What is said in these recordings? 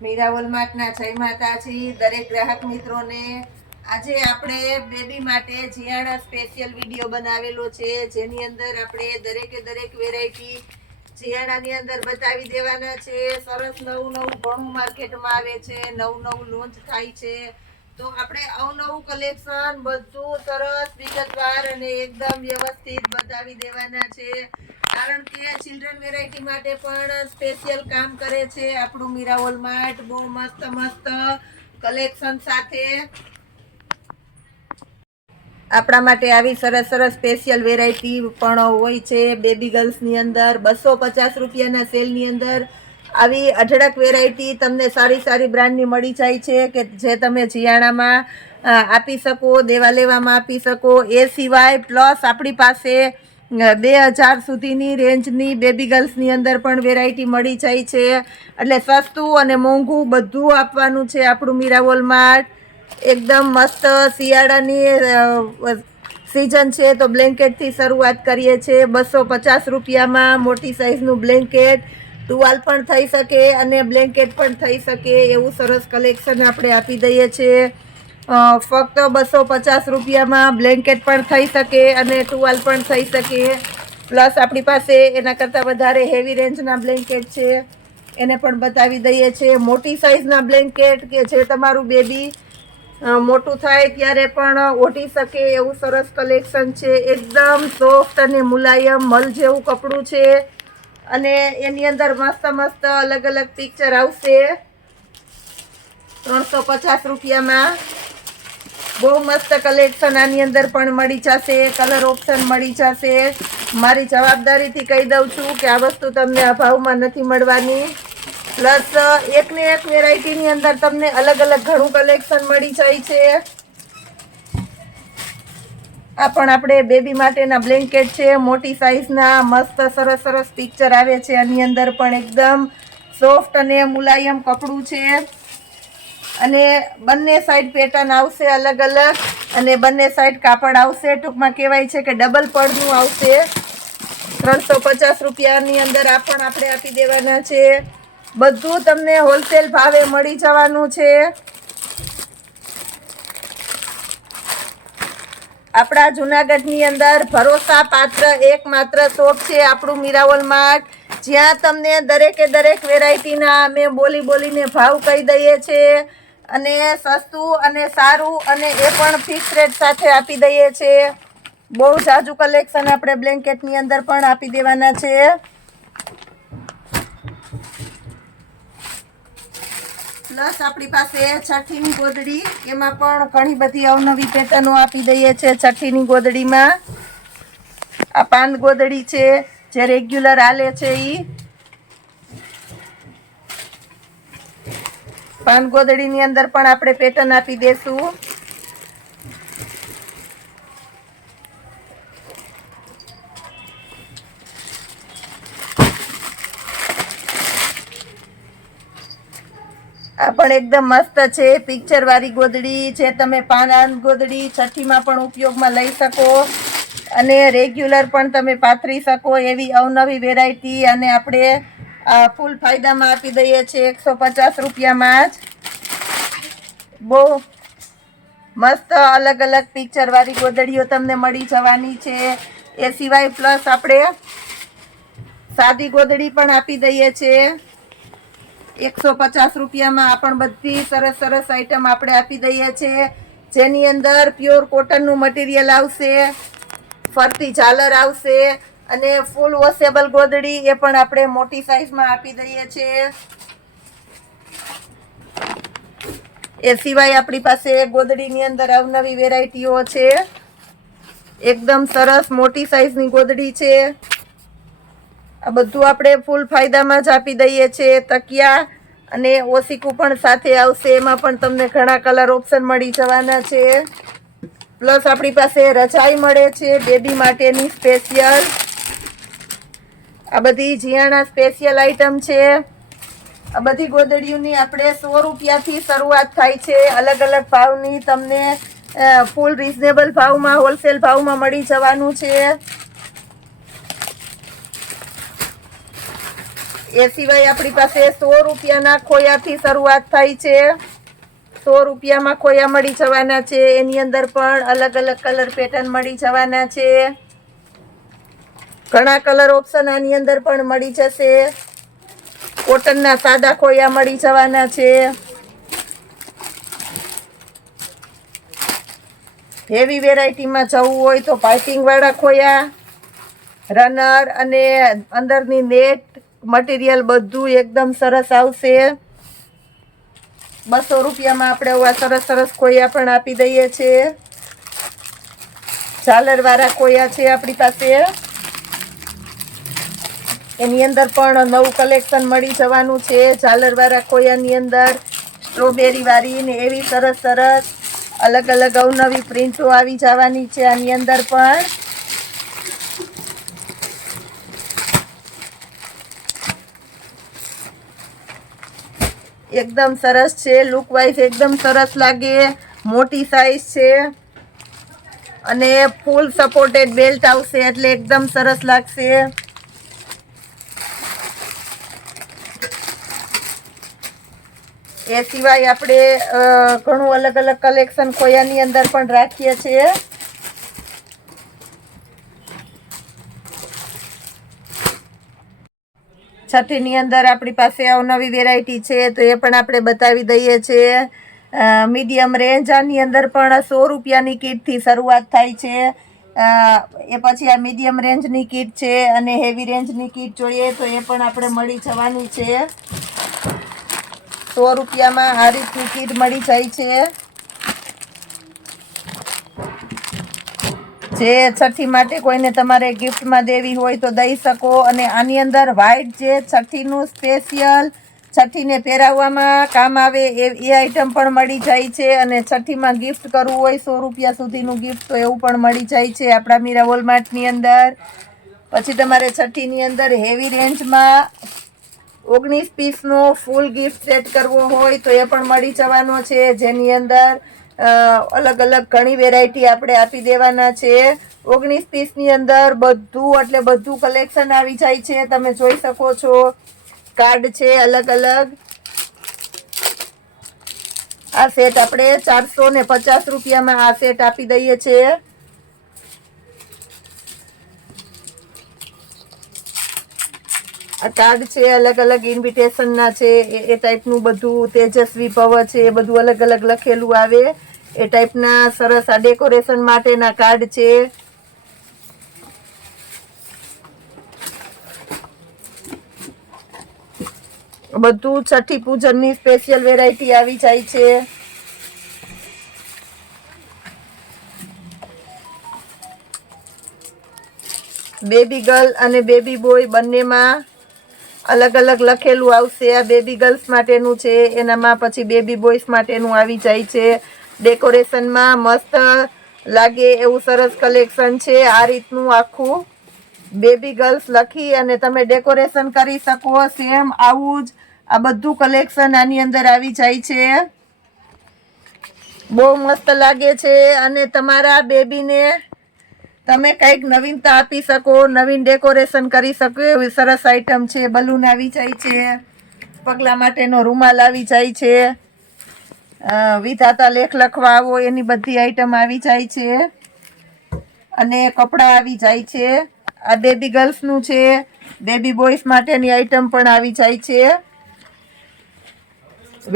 મીરા વોલમાર્ટના જય માતાજી દરેક ગ્રાહક મિત્રોને। આજે આપણે બેબી માટે જીયાણા સ્પેશિયલ વિડીયો બનાવેલો છે, જેની અંદર આપણે દરેકે દરેક વેરાયટી જીયાણાની અંદર બતાવી દેવાના છે। સરસ નવું ઘણું માર્કેટમાં આવે છે, નવું લોન્ચ થાય છે, તો આપણે અવનવું કલેક્શન બધું સરસ વિગતવાર અને એકદમ વ્યવસ્થિત બતાવી દેવાના છે, કારણ કે ચિલ્ડ્રન વેરાયટી માટે પણ સ્પેશિયલ કામ કરે છે આપણું મીરા વોલમાર્ટ। બહુ મસ્ત કલેક્શન સાથે આપણા માટે આવી સરસ સ્પેશિયલ વેરાયટી પણ હોય છે। બેબી ગર્લ્સની અંદર 250 રૂપિયાના સેલની અંદર આવી અઢળક વેરાયટી તમને સારી બ્રાન્ડની મળી જાય છે કે જે તમે જીયાણામાં આપી શકો, દેવા લેવામાં આપી શકો। એ સિવાય પ્લસ આપણી પાસે 2000 સુધીની રેન્જની બેબી ગર્લ્સની અંદર પણ વેરાયટી મળી જાય છે, એટલે સસ્તું અને મોંઘું બધું આપવાનું છે આપણું મીરા વોલમાર્ટ। એકદમ મસ્ત શિયાળાની સિઝન છે તો બ્લેન્કેટથી શરૂઆત કરીએ છીએ। 250 રૂપિયામાં મોટી સાઇઝનું બ્લેન્કેટ, ટુવાલ પણ થઈ શકે અને બ્લેન્કેટ પણ થઈ શકે એવું સરસ કલેક્શન આપણે આપી દઈએ છીએ। ફક્ત 250 રૂપિયામાં બ્લેન્કેટ પણ થઈ શકે અને ટુવાલ પણ થઈ શકે, પ્લસ આપણી પાસે એના કરતાં વધારે હેવી રેન્જના બ્લેન્કેટ છે, એને પણ બતાવી દઈએ છીએ। મોટી સાઇઝના બ્લેન્કેટ કે જે તમારું બેબી મોટું થાય ત્યારે પણ ઓઢી શકે એવું સરસ કલેક્શન છે। એકદમ સોફ્ટ અને મુલાયમ મલ જેવું કપડું છે અને એની અંદર મસ્ત અલગ પિક્ચર આવશે। 350 રૂપિયામાં બહુ મસ્ત કલેક્શન આની અંદર પણ મળી જશે, કલર ઓપ્શન મળી જશે। મારી જવાબદારીથી કહી દઉં છું કે આ વસ્તુ તમને આ ભાવમાં નથી મળવાની, પ્લસ એકને એક વેરાયટીની અંદર તમને અલગ ઘણું કલેક્શન મળી જાય છે। આ પણ આપણે બેબી માટેના બ્લેન્કેટ છે, મોટી સાઇઝના મસ્ત સરસ પિક્ચર આવે છે આની અંદર પણ એકદમ સોફ્ટ અને મુલાયમ કપડું છે અને બંને સાઈડ પેટર્ન આવશે અલગ અને બંને સાઈડ કાપડ આવશે। ટૂંકમાં કહેવાય છે કે ડબલ પડનું આવશે। 350 રૂપિયાની અંદર આ પણ આપણે આપી દેવાના છે। બધું તમને હોલસેલ ભાવે મળી જવાનું છે। આપણા જુનાગઢની અંદર ભરોસા પાત્ર એકમાત્ર શોપ છે આપણું મીરા વોલમાર્ટ, જ્યાં તમને દરેકે દરેક વેરાયટીના અમે બોલીને ભાવ કહી દઈએ છીએ અને સસ્તું અને સારું અને એ પણ ફિક્સ રેટ સાથે આપી દઈએ છીએ। બહુ જાજુ કલેક્શન આપણે બ્લેન્કેટની અંદર પણ આપી દેવાના છે। પ્લસ આપણી પાસે છઠ્ઠીની ગોદડી, એમાં પણ ઘણી બધી અવનવી પેટર્નો આપી દઈએ છીએ। છઠ્ઠીની ગોદડીમાં આ પાન ગોદડી છે જે રેગ્યુલર હાલે છે, પાન ગોદડીની અંદર પણ આપણે પેટર્ન આપી દેશું। આ પણ એકદમ મસ્ત છે પિક્ચર વાળી ગોદડી, જે તમે પાન ગોદડી છઠ્ઠીમાં પણ ઉપયોગમાં લઈ શકો અને રેગ્યુલર પણ તમે પાથરી શકો એવી અવનવી વેરાયટી, અને આપણે ફૂલ ફાયદામાં આપી દઈએ છીએ 150 રૂપિયામાં જ। બહુ મસ્ત અલગ પિક્ચર વાળી ગોદડીઓ તમને મળી જવાની છે। એ સિવાય પ્લસ આપણે સાદી ગોદડી પણ આપી દઈએ છીએ 150 રૂપિયામાં। આ પણ બધી સરસ આઈટમ આપણે આપી દઈએ છીએ, જેની અંદર પ્યોર કોટનનું મટીરિયલ આવશે, ફરતી ઝાલર આવશે અને ફૂલ વોશેબલ ગોદડી એ પણ આપણે મોટી સાઈઝમાં આપી દઈએ છીએ। એ સિવાય આપણી પાસે ગોદડીની અંદર અવનવી વેરાયટીઓ છે, એકદમ સરસ મોટી સાઈઝની ગોદડી છે। આ બધું આપણે ફૂલ ફાયદામાં જ આપી દઈએ છીએ। તકિયા અને ઓશીકું પણ સાથે આવશે, એમાં પણ તમને ઘણા કલર ઓપ્શન મળી જવાના છે। પ્લસ આપણી પાસે રજાઈ મળે છે બેબી માટેની સ્પેશિયલ। આ બધી જીયાણા સ્પેશિયલ આઈટમ છે। આ બધી ગોદડીઓની આપણે 100 રૂપિયાથી શરૂઆત થાય છે, અલગ ભાવની તમને ફૂલ રીઝનેબલ ભાવમાં હોલસેલ ભાવમાં મળી જવાનું છે। એ સિવાય આપણી પાસે 100 રૂપિયાના ખોયાથી શરૂઆત થાય છે. 100 રૂપિયામાં ખોયા મળી જવાના છે. એની અંદર પણ અલગ અલગ કલર પેટર્ન મળી જવાના છે. ઘણા કલર ઓપ્શન આની અંદર પણ મળી જશે. કોટનના સાદા ખોયા મળી જવાના છે. હેવી વેરાયટીમાં જવું હોય તો પાઇપિંગ વાળા ખોયા, રનર અને અંદરની નેટ મટીરિયલ બધું એકદમ સરસ આવશે. 200 રૂપિયામાં આપણે આવા સરસ સરસ ખોયા પણ આપી દઈએ છીએ. ઝાલર વાળા ખોયા છે આપણી પાસે. એની અંદર પણ નવું કલેક્શન મળી જવાનું છે. ઝાલર વાળા ખોયાની અંદર સ્ટ્રોબેરી વાળી ને એવી સરસ સરસ અલગ અલગ અવનવી પ્રિન્ટો આવી જવાની છે આની અંદર પણ. એકદમ સરસ છે. લુક વાઇઝ એકદમ સરસ લાગે. મોટી સાઈઝ છે અને ફૂલ સપોર્ટેડ બેલ્ટ આવશે એટલે એકદમ સરસ લાગશે. એ સિવાય આપણે ઘણું અલગ અલગ કલેક્શન ખોયાની અંદર પણ રાખીએ છીએ. છઠ્ઠીની અંદર આપણી પાસે અવનવી વેરાયટી છે તો એ પણ આપણે બતાવી દઈએ છીએ. મીડિયમ રેન્જ આની અંદર પણ 100 રૂપિયાની કીટથી શરૂઆત થાય છે. એ પછી આ મીડિયમ રેન્જની કીટ છે અને હેવી રેન્જની કીટ જોઈએ તો એ પણ આપણે મળી જવાની છે. 100 રૂપિયામાં આ રીતની કીટ મળી જાય છે. જે છઠ્ઠી માટે કોઈને તમારે ગિફ્ટમાં દેવી હોય તો દઈ શકો. અને આની અંદર વ્હાઈટ જે છઠ્ઠીનું સ્પેશિયલ છઠ્ઠીને પહેરાવવામાં કામ આવે એ આઈટમ પણ મળી જાય છે. અને છઠ્ઠીમાં ગિફ્ટ કરવું હોય 100 રૂપિયા સુધીનું ગિફ્ટ તો એવું પણ મળી જાય છે આપણા મીરા વોલમાર્ટની અંદર. પછી તમારે છઠ્ઠીની અંદર હેવી રેન્જમાં 19 પીસનો ફૂલ ગિફ્ટ સેટ કરવો હોય તો એ પણ મળી જવાનો છે. જેની અંદર અલગ અલગ ઘણી વેરાયટી આપણે આપી દેવાના છે. 19 પીસની અંદર બધું એટલે બધું કલેક્શન આવી જાય છે. તમે જોઈ શકો છો. કાર્ડ છે અલગ અલગ. આ સેટ આપણે 450 રૂપિયામાં આ સેટ આપી દઈએ છીએ. આ કાર્ડ છે અલગ અલગ ઇન્વિટેશનના છે. એ ટાઈપનું બધું તેજસ્વી ભવ છે એ બધું અલગ અલગ લખેલું આવે એ ટાઈપના સરસ આ ડેકોરેશન માટેના કાર્ડ છે. બધું છઠ્ઠી પૂજનની સ્પેશિયલ વેરાયટી આવી જાય છે. બેબી ગર્લ અને બેબી બોય બંનેમાં અલગ અલગ લખેલું આવશે. આ બેબી ગર્લ્સ માટેનું છે. એનામાં પછી બેબી બોયસ માટેનું આવી જાય છે. ડેકોરેશનમાં મસ્ત લાગે એવું સરસ કલેક્શન છે. આ રીતનું આખું બેબી ગર્લ્સ લખી અને તમે ડેકોરેશન કરી શકો. સેમ આવું જ આ બધું કલેક્શન આની અંદર આવી જાય છે. બહુ મસ્ત લાગે છે અને તમારા બેબીને તમે કંઈક નવીનતા આપી શકો, નવીન ડેકોરેશન કરી શકો એવી સરસ આઈટમ છે. બલૂન આવી જાય છે. પગલા માટેનો રૂમાલ આવી જાય છે. વિધાતા લેખ લખવા આવો એની બધી આઈટમ આવી જાય છે. અને કપડાં આવી જાય છે. આ બેબી ગર્લ્સનું છે. બેબી બોયસ માટેની આઈટમ પણ આવી જાય છે.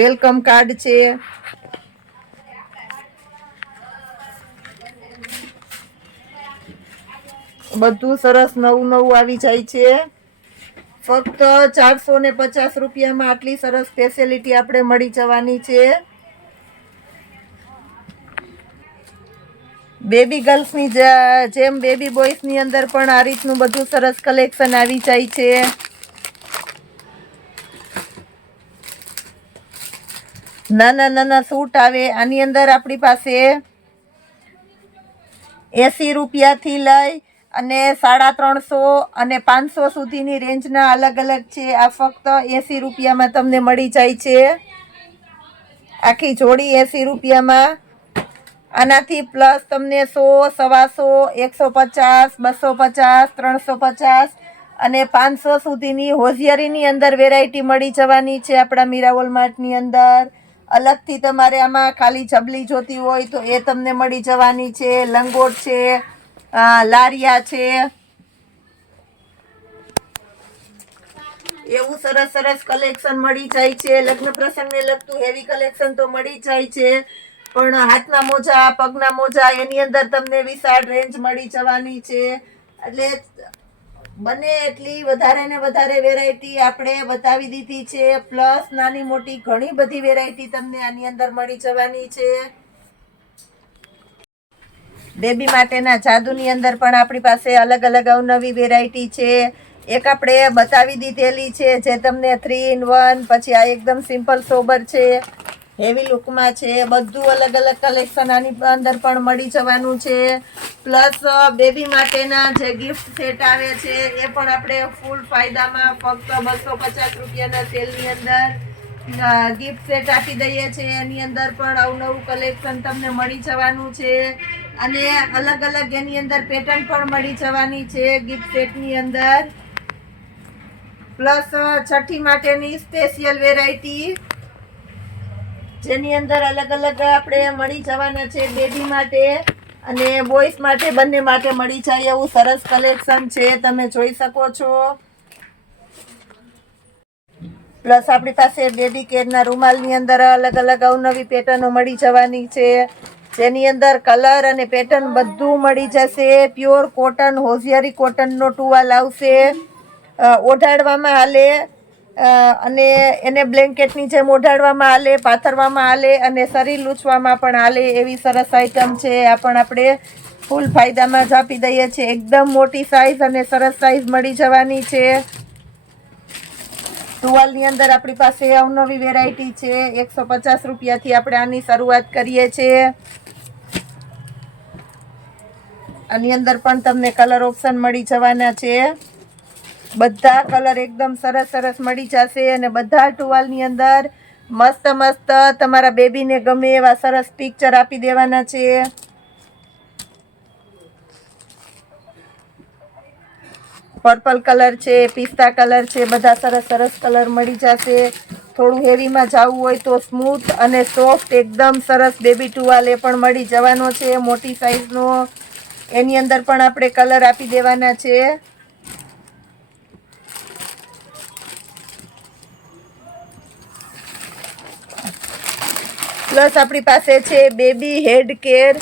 વેલકમ કાર્ડ છે. બધું સરસ નવું નવું આવી જાય છે. ફક્ત 450 રૂપિયામાં આટલી સરસ ફેસિલિટી આપણે મળી જવાની છે. બેબી ગર્લ્સની જેમ બેબી બોયસની અંદર પણ આ રીતનું બધું સરસ કલેક્શન આવી જાય છે. નાના નાના સૂટ આવે. આની અંદર આપણી પાસે 80 રૂપિયાથી લઈ અને 350 અને 500 સુધીની રેન્જના અલગ અલગ છે. આ ફક્ત 80 રૂપિયામાં તમને મળી જાય છે. આખી જોડી 80 રૂપિયામાં. આનાથી પ્લસ તમને 100, 125, 150, 250, 350 અને 500 સુધીની હોશિયારીની અંદર વેરાયટી મળી જવાની છે આપણા મીરાવોલ માર્ટની અંદર. અલગથી તમારે આમાં ખાલી જબલી જોતી હોય તો એ તમને મળી જવાની છે. લંગોટ છે, લારિયા છે, એવું સરસ સરસ કલેક્શન મળી જાય છે. લગ્ન પ્રસંગને લગતું હેવી કલેક્શન તો મળી જાય છે, પણ હાથના મોજા, પગના મોજા એની અંદર તમને વિશાળ રેન્જ મળી જવાની છે. એટલે બને એટલી વધારે ને વધારે વેરાયટી આપણે બતાવી દીધી છે. પ્લસ નાની મોટી ઘણી બધી વેરાયટી તમને આની અંદર મળી જવાની છે. બેબી માટેના જાદુની અંદર પણ આપણી પાસે અલગ અલગ અવનવી વેરાયટી છે. એક આપણે બતાવી દીધેલી છે જે તમને 3 in 1, પછી આ એકદમ સિમ્પલ સોબર છે, હેવી લુકમાં છે. બધું અલગ અલગ કલેક્શન આની અંદર પણ મળી જવાનું છે. પ્લસ બેબી માટેના જે ગિફ્ટ સેટ આવે છે એ પણ આપણે ફૂલ ફાયદામાં ફક્ત 250 રૂપિયાના સેલની અંદર ગિફ્ટ સેટ આપી દઈએ છીએ. એની અંદર પણ અવનવું કલેક્શન તમને મળી જવાનું છે, અને અલગ અલગ એની અંદર પેટર્ન પણ મળી જવાની છે ગિફ્ટ સેટની અંદર. પ્લસ છઠ્ઠી માટેની સ્પેશિયલ વેરાયટી જેની અંદર અલગ અલગ આપણે મળી જવાના છે. બેબી માટે અને બોયઝ માટે બંને માટે મળી જાય એવું સરસ કલેક્શન છે, તમે જોઈ શકો છો. પ્લસ આપણી પાસે બેબી કેરના રૂમાલની અંદર અલગ અલગ અવનવી પેટર્નો મળી જવાની છે, જેની અંદર કલર અને પેટર્ન બધું મળી જશે. પ્યોર કોટન, હોશિયારી કોટનનો ટુવાલ આવશે, ઓઢાડવામાં હાલે અને એને બ્લેન્કેટની જેમ ઓઢાડવામાં હાલે, પાથરવામાં હાલે અને શરીર લૂછવામાં પણ હાલે એવી સરસ આઈટમ છે. આ પણ આપણે ફૂલ ફાયદામાં જ આપી દઈએ છીએ. એકદમ મોટી સાઈઝ અને સરસ સાઈઝ મળી જવાની છે. ટુવાલની અંદર આપણી પાસે અવનવી વેરાયટી છે. 150 રૂપિયાથી આપણે આની શરૂઆત કરીએ છીએ. આની અંદર પણ તમને કલર ઓપ્શન મળી જવાના છે. બધા કલર એકદમ સરસ સરસ મળી જશે, અને બધા ટુવાલની અંદર મસ્ત મસ્ત તમારા બેબીને ગમે એવા સરસ પિક્ચર આપી દેવાના છે. પર્પલ કલર છે, પિસ્તા કલર છે, બધા સરસ સરસ કલર મળી જશે. થોડું હેવીમાં જવું હોય તો સ્મૂથ અને સોફ્ટ એકદમ સરસ બેબી ટુવાલ એ પણ મળી જવાનો છે, મોટી સાઈઝનો. એની અંદર પણ આપણે કલર આપી દેવાના છે. પ્લસ આપણી પાસે છે બેબી હેડ કેર.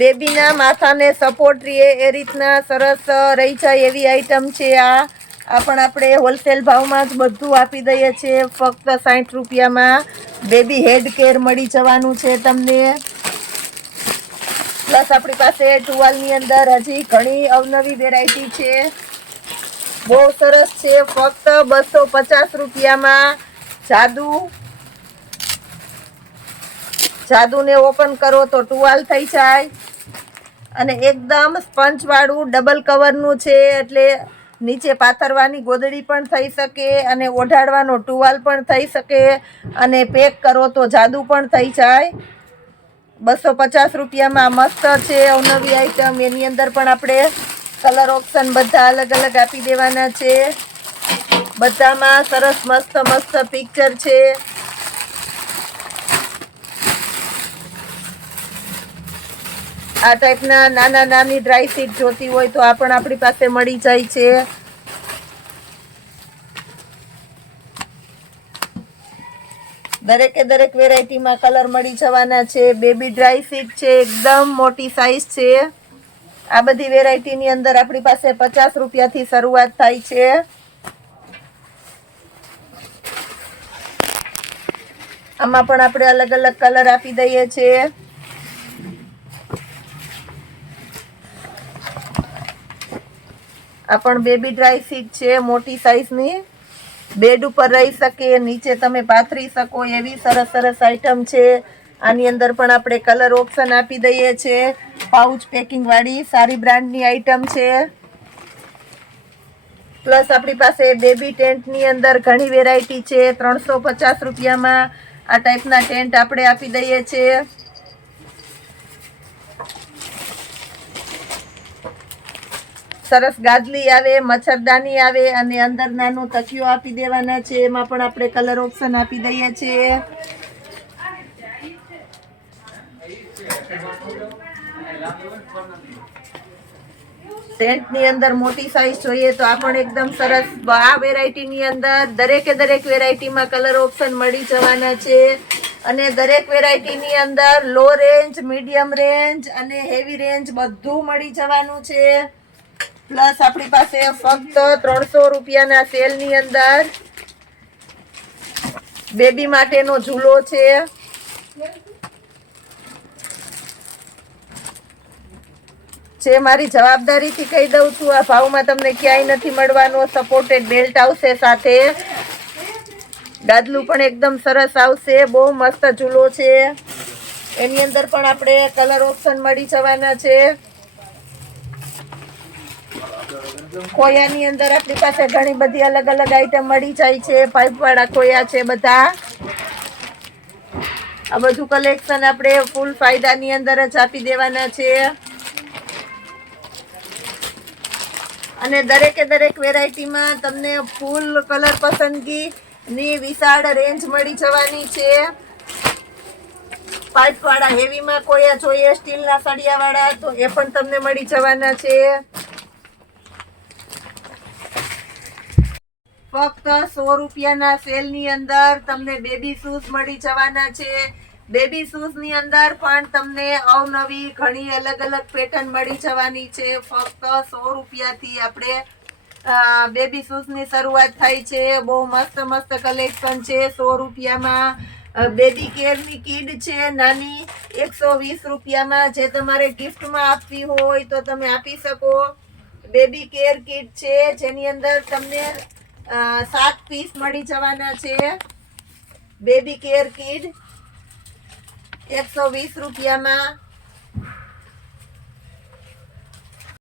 બેબીના માથાને સપોર્ટ રહે એ રીતના સરસ રહી જાય એવી આઈટમ છે. આ પણ આપણે હોલસેલ ભાવમાં જ બધું આપી દઈએ છીએ. ફક્ત 60 રૂપિયામાં બેબી હેડ કેર મળી જવાનું છે તમને. પ્લસ આપણી પાસે ટુવાલની અંદર હજી ઘણી અવનવી વેરાયટી છે, બહુ સરસ છે. ફક્ત 250 રૂપિયામાં જાદુને ઓપન કરો તો ટુવાલ થઈ જાય, અને એકદમ સ્પંચવાળું ડબલ કવરનું છે, એટલે નીચે પાથરવાની ગોદડી પણ થઈ શકે અને ઓઢાડવાનો ટુવાલ પણ થઈ શકે, અને પેક કરો તો જાદુ પણ થઈ જાય. 250 રૂપિયામાં મસ્ત છે અવનવી આઈટમ. એની અંદર પણ આપણે કલર ઓપ્શન બધા અલગ અલગ આપી દેવાના છે. બધામાં સરસ મસ્ત મસ્ત પિક્ચર છે. આ ટાઈપના નાની ડ્રાય શીટ જોતી હોય તો આ પણ આપણી પાસે મળી જાય છે. દરેકે દરેક વેરાયટીમાં કલર મળી જવાના છે. બેબી ડ્રાય શીટ છે, એકદમ મોટી સાઈઝ છે. આ બધી વેરાયટીની અંદર આપણી પાસે 50 રૂપિયાથી શરૂઆત થાય છે. આમાં પણ આપણે અલગ અલગ કલર આપી દઈએ છીએ. આ પણ બેબી ડ્રાય શીટ છે, મોટી સાઈઝની, બેડ ઉપર રહી શકે, નીચે તમે પાથરી શકો એવી સરસ સરસ આઈટમ છે. આની અંદર પણ આપણે કલર ઓપ્શન આપી દઈએ છીએ. પાઉચ પેકિંગ વાળી સારી બ્રાન્ડની આઈટમ છે. પ્લસ આપણી પાસે બેબી ટેન્ટની અંદર ઘણી વેરાયટી છે. 350 રૂપિયામાં આ ટાઈપના ટેન્ટ આપણે આપી દઈએ છીએ. સરસ ગાદલી આવે, મચ્છરદાની આવે અને અંદર નાનું તકિયો આપી દેવાના છે. એમાં પણ આપણે કલર ઓપ્શન આપી દઈએ છીએ. ટેન્ટની અંદર મોટી સાઈઝ જોઈએ તો આ પણ એકદમ સરસ. આ વેરાયટીની અંદર દરેકે દરેક વેરાયટીમાં કલર ઓપ્શન મળી જવાના છે અને દરેક વેરાયટીની અંદર લો રેન્જ, મીડિયમ રેન્જ અને હેવી રેન્જ બધું મળી જવાનું છે. પ્લસ આપણી પાસે ફક્ત 300 રૂપિયાના સેલની અંદર બેબી માટેનો ઝૂલો છે. જે મારી જવાબદારીથી કહી દઉં છું, આ ભાવમાં તમને ક્યાંય નથી મળવાનો. સપોર્ટેડ બેલ્ટ આવશે સાથે. ગાદલું પણ એકદમ સરસ આવશે. બહુ મસ્ત ઝૂલો છે. એની અંદર પણ આપણે કલર ઓપ્શન મળી જવાના છે. ખોયાની અંદર આપણી પાસે ઘણી બધી અલગ અલગ આઈટમ મળી જાય છે. પાઇપવાળા ખોયા છે બધા. આ બધું કલેક્શન આપણે ફૂલ ફાયદાની અંદર જ આપી દેવાના છે અને દરેકે દરેક વેરાયટીમાં તમને ફૂલ કલર પસંદગીની વિશાળ રેન્જ મળી જવાની છે. પાઇપવાળા હેવીમાં ખોયા જોઈએ, સ્ટીલના સળિયાવાળા, તો એ પણ તમને મળી જવાના છે. ફક્ત 100 રૂપિયાના સેલની અંદર તમને બેબી શૂઝ મળી જવાના છે. બેબી શૂઝની અંદર પણ તમને અવનવી ઘણી અલગ અલગ પેટર્ન મળી જવાની છે. ફક્ત 100 રૂપિયાથી આપણે બેબી શૂઝની શરૂઆત થાય છે. બહુ મસ્ત મસ્ત કલેક્શન છે. 100 રૂપિયામાં બેબી કેરની કિડ છે નાની, 120 રૂપિયામાં. જે તમારે ગિફ્ટમાં આપવી હોય તો તમે આપી શકો. બેબી કેર કિટ છે જેની અંદર તમને 7 પીસ મળી જવાના છે. બેબી કેર કિડ 120 રૂપિયામાં.